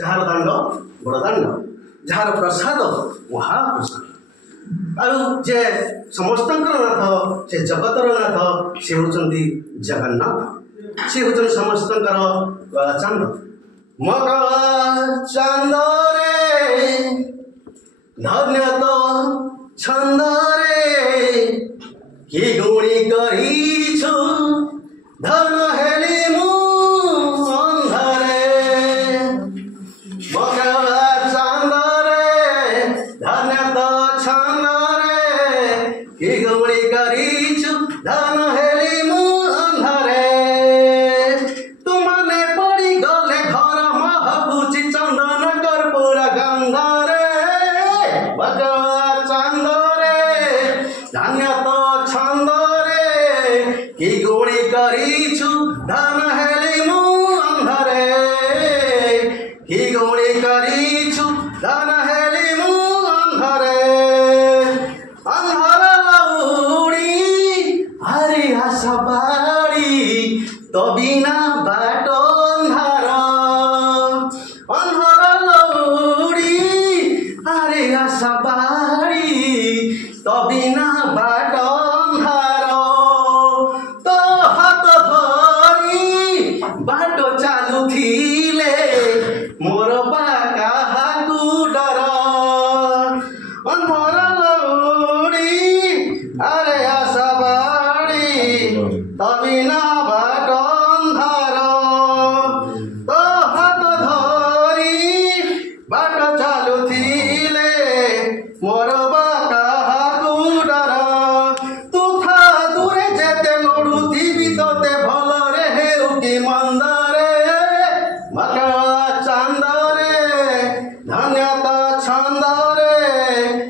Jar दाण्ड बड़ दाण्ड jar प्रसाद महाप्रसाद जे समस्त नाथ से जगतर नाथ से होती जगन्नाथ से होती समस्त चांद मकर चांद रे धन्य तो छंद रे कि गुणी करिछु धन हेली मु अंधारे मकर चांद रे धन्य तो छंद रे कि गुणी करिछु धन हेली मु अंधारे तुमने पड़ी गले घर महकुची चंदन कर्पूर गंधारे मकर चांद रे धन्य तो छंद रे कि गुणी करिछु धन हेली मु अंधारे कि गुणी करिछु धन हेली मु अंधारे अंधार लौड़ी हरि आशा बाड़ी तो बिना बाट अंधार अंधार लौड़ी हरि आशा बाड़ी तो बिना बाट अंधार तो हाथ धरी बाट चालू थिले मोर बाका डर अंधार लौड़ी अरे आशा बाड़ी तो बिना बाट अंधार तो हाथ धरी बाट चालू थिले मोर बाका डर तू था दूरे जेते लड़ुथिबी तोते भल रे हेउ कि मंद रे मकर चांद रे धन्य तो छंद रे।